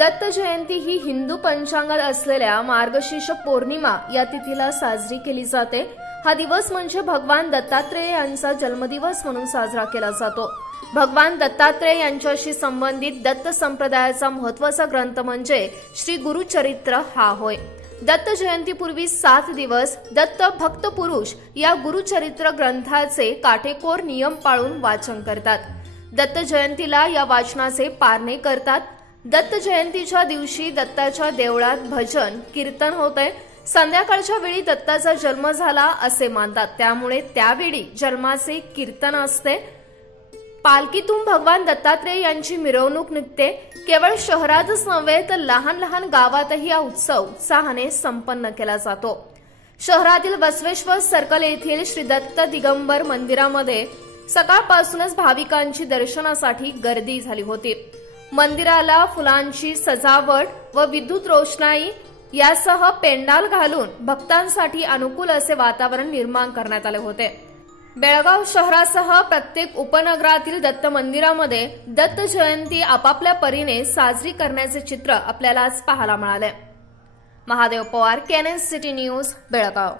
दत्त जयंती ही हिंदू पंचांगात असलेल्या मार्गशीर्ष पौर्णिमा या तिथीला साजरी केली जाते। हा दिवस म्हणजे भगवान दत्तात्रेय यांचा जन्मदिवस म्हणून साजरा केला जातो। भगवान दत्तात्रेय यांच्याशी संबंधित दत्त संप्रदायाचा महत्त्वाचा ग्रंथ म्हणजे श्री गुरुचरित्र हा होय। दत्त जयंतीपूर्वी 7 दिवस दत्त भक्त पुरुष या गुरुचरित्र ग्रंथाचे काटेकोर नियम पाळून वाचन करतात। दत्त जयंतीला या वाचनाचे पारणे करतात। दत्त जयंतीच्या दिवशी दत्ताच्या देवळात भजन कीर्तन होते। संध्याकाळच्या वेळी दत्ताचा जन्म झाला असे मानतात, त्यामुळे त्यावेळी जन्माचे कीर्तन असते। पालखीतून भगवान दत्तात्रेय यांची मिरवणूक निघते। केवळ शहरातच नव्हे तर लहान लहान गावातही हा उत्सव उत्साहाने संपन्न केला जातो। शहरातील बसवेश्वर सर्कल येथील श्री दत्त दिगंबर मंदिरामध्ये सकाळपासूनच भाविकांची दर्शनासाठी गर्दी झाली होती। मंदिराला फुलांची सजावट व विद्युत रोषणाई यासह पेंडाल घालून भक्तांसाठी अनुकूल असे वातावरण निर्माण करण्यात आले होते। बेळगाव शहरासह प्रत्येक उपनगरातील दत्त मंदिरामध्ये दत्त जयंती आपापल्या परीने साजरी करण्याचे चित्र आपल्याला आज पाहायला मिळाले। Mahadev Pawar, KNN city news, Belgaum.